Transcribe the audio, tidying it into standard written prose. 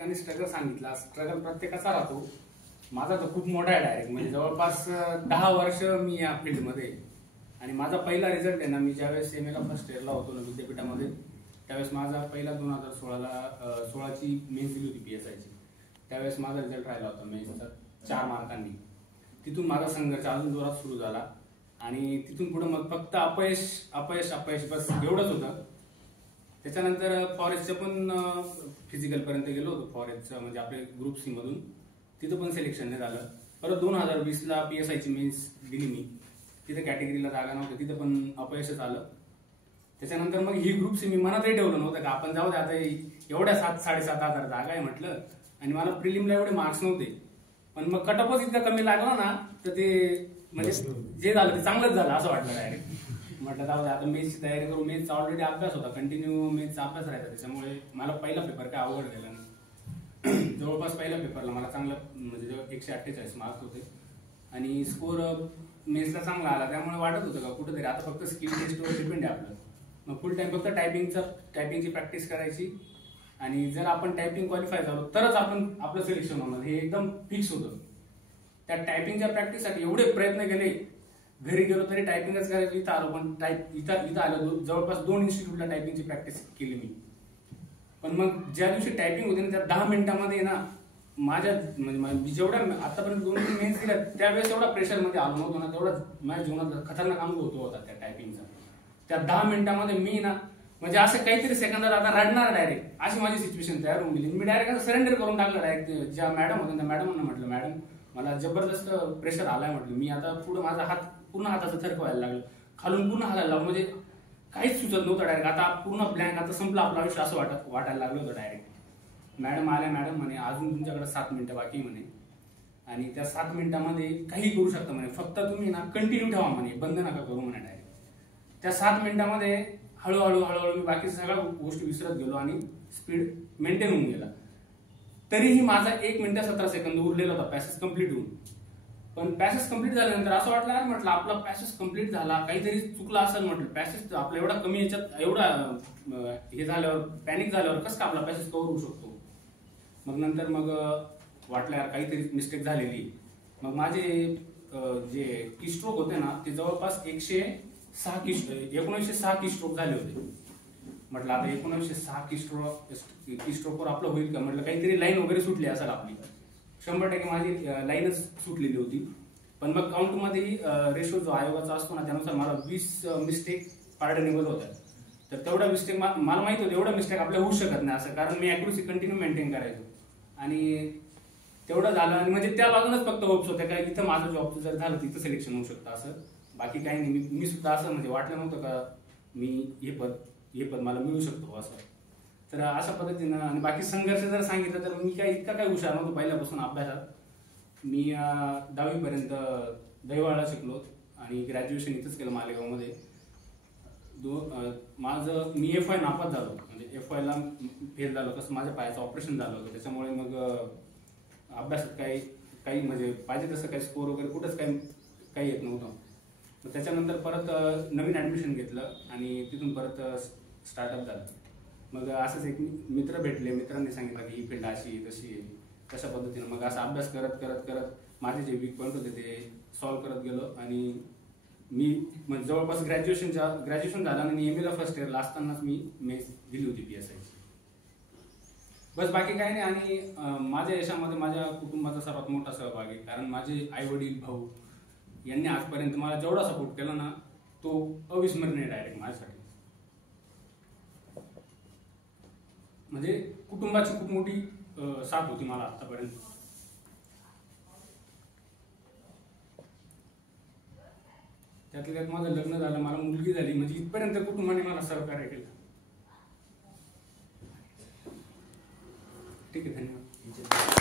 आणि स्ट्रगल सांगितला, स्ट्रगल प्रत्येकाचा राहतो. माझा तर खूप मोठा आहे डायरेक्ट, म्हणजे जवळपास 10 वर्ष मी या फील्डमध्ये. आणि माझा पहिला रिझल्ट आहे ना, मी ज्यावेळेस एमएला फर्स्ट इयरला होतो ना विद्यापीठामध्ये, त्यावेळेस माझा पहिला 2016ची मेन्स दिली होती PSIची. त्यावेळेस माझा रिझल्ट राहिला होता मेन्सचा 4 मार्कांनी. तिथून माझा संघर्ष अजून जोरात सुरू झाला आणि तिथून पुढे मग फक्त अपयश अपयश अपयश बस एवढंच होतं. त्याच्यानंतर फॉरेस्टचं पण फिजिकल पर्यंत गेलो होतो, फॉरेस्टचं म्हणजे आपले ग्रुप सी मधून, तिथं पण सिलेक्शन नाही झालं. परत 2020ला PSIची मेन्स दिली मी, तिथं कॅटेगरीला जागा नव्हती, तिथं पण अपयशच आलं. त्याच्यानंतर मग ही ग्रुप सी मी मनातही ठेवलं नव्हतं का आपण जाऊ दे आता, एवढ्या 7-7.5 जागा आहे म्हटलं. आणि मला प्रिलिमला एवढे मार्क्स नव्हते, पण मग कटऑफच इतका कमी लागला ना, तर ते म्हणजे जे झालं ते चांगलंच झालं असं वाटलं डायरेक्ट. म्हटलं जाऊ दे आता मेन्सची तयारी करू. मेन्सचा ऑलरेडी अभ्यास होता, कंटिन्यू मेन्सचा अभ्यास राहायचा, त्याच्यामुळे मला पहिला पेपर काय अवघड गेला नाही. जवळपास पहिल्या पेपरला मला चांगलं म्हणजे 148 मार्क्स होते आणि स्कोर मेन्सला चांगला आला. त्यामुळे वाटत होतं का कुठेतरी आता फक्त स्किल टेस्टवर डिपेंड आहे आपलं. मग फुल टाइम फक्त टायपिंगची प्रॅक्टिस करायची आणि जर आपण टायपिंग क्वालिफाय झालो तरच आपण आपलं सिलेक्शन होणार, हे एकदम फिक्स होतं. त्या टायपिंगच्या प्रॅक्टिससाठी एवढे प्रयत्न केले, घरी गेलो तरी टायपिंगच करायचं. इथं आलो पण इथं आलो, जवळपास 2 इन्स्टिट्यूटला टायपिंगची प्रॅक्टिस केली मी. पण मग ज्या दिवशी टायपिंग होती ना, त्या 10 मिनिटांमध्ये ना माझ्या म्हणजे जेवढ्या आतापर्यंत 2-3 मेन्स दिल्या त्यावेळेस एवढा प्रेशरमध्ये आलो नव्हतो ना, तेवढा माझ्या जीवनात खतरनाक अनुभव होता त्या टायपिंगचा. त्या 10 मिनिटांमध्ये मी ना म्हणजे असं काहीतरी सेकंदात आता रडणार डायरेक्ट, अशी माझी सिच्युएशन तयार होऊन गेली. मी डायरेक्ट सरेंडर करून टाकलं डायरेक्ट. ज्या मॅडम होत्या त्या मॅडमांना म्हटलं, मॅडम मला जबरदस्त प्रेशर आलाय म्हटलं, मी आता पुढे माझा हात पूर्ण हाताचं थरकवायला लागलं, खालून पूर्ण हालायला लागलं, म्हणजे काहीच सुचत नव्हतं डायरेक्ट. आता पूर्ण ब्लँक, आता संपलं आपलं आयुष्य असं वाटायला लागलं होतं डायरेक्ट. मॅडम आल्या, मॅडम म्हणे अजून तुमच्याकडे 7 मिनिटं बाकी म्हणे, आणि त्या 7 मिनिटांमध्ये काही करू शकता म्हणे, फक्त तुम्ही ना कंटिन्यू ठेवा म्हणे, बंद नका करू म्हणे डायरेक्ट. त्या 7 मिनिटांमध्ये हळूहळू मी बाकी सगळ्या गोष्टी विसरत गेलो आणि स्पीड मेंटेन होऊन गेला. तरीही माझा 1 मिनिट 17 सेकंद उरलेला होता पॅसेज कम्प्लीट होऊन. पण पॅसेज कम्प्लीट झाल्यानंतर असं वाटलं म्हटलं आपला पॅसेज कम्प्लीट झाला, काहीतरी चुकला असेल म्हटलं. पॅसेज आपला एवढा कमी याच्यात एवढा हे झाल्यावर पॅनिक झाल्यावर कसं का आपला पॅसेज कव्हर होऊ शकतो. मग नंतर मग वाटलं यार काहीतरी मिस्टेक झालेली. मग माझे जे कीस्ट्रोक होते ना, ते जवळपास 1906 कीस्ट्रोक झाले होते. म्हटलं आता 1906 कीस्ट्रोकवर आपलं होईल का, म्हटलं काहीतरी लाईन वगैरे सुटली असेल आपली. 100% माझी लाईनच सुटलेली होती. पण मग काउंटमध्ये रेशो जो आयोगाचा असतो ना, त्यानुसार मला 20 मिस्टेक पार्डनेबल होत्या. तर तेवढा मिस्टेक मला माहित होतं, एवढा मिस्टेक आपल्या होऊ शकत नाही असं, कारण मी अॅक्युरसी कंटिन्यू मेंटेन करायचो. आणि तेवढं झालं आणि म्हणजे त्या बाजूनच फक्त होप्स होत्या का इथं माझं जॉबचं जर झालं तिथं सिलेक्शन होऊ शकतं असं, बाकी काही नाही. मी सुद्धा असं म्हणजे वाटलं नव्हतं का मी हे पद मला मिळू शकतो असं. तर अशा पद्धतीनं आणि बाकी संघर्ष जर सांगितलं तर मी इतका काही हुशार नव्हतो पहिल्यापासून अभ्यासात. मी 10वी पर्यंत दहिवाळला शिकलो आणि ग्रॅज्युएशन इथंच केलं मालेगावमध्ये. मी FY नापास झालो, म्हणजे FYला फेल झालो. कसं माझ्या पायाचं ऑपरेशन झालं होतं, त्याच्यामुळे मग अभ्यासात काही म्हणजे पाहिजे तसं काही स्कोर वगैरे कुठंच काही येत नव्हतं. मग त्याच्यानंतर परत नवीन ॲडमिशन घेतलं आणि तिथून परत स्टार्टअप झालं. मग असंच एक मित्र भेटले, मित्रांनी सांगितलं की ही फील्ड अशी तशी आहे, तशा पद्धतीनं मग असा अभ्यास करत माझे जे वीक पॉईंट होते ते सॉल्व्ह करत गेलो. आणि मी म्हणजे जवळपास ग्रॅज्युएशन झालं आणि एमएला फर्स्ट इयरला असतानाच मी मेन्स दिली होती PSIची. बस बाकी काही नाही. आणि माझ्या यशामध्ये माझ्या कुटुंबाचा सर्वात मोठा सहभाग आहे, कारण माझे आई वडील भाऊ यांनी आजपर्यंत मला जेवढा सपोर्ट केला ना, तो अविस्मरणीय डायरेक्ट माझ्यासाठी. म्हणजे कुटुंबाची खूप मोठी साथ होती मला आतापर्यंत. त्यातल्या त्यात माझं लग्न झालं, मला मुलगी झाली, म्हणजे इथपर्यंत कुटुंबाने मला सहकार्य केलं. ठीक आहे, धन्यवाद.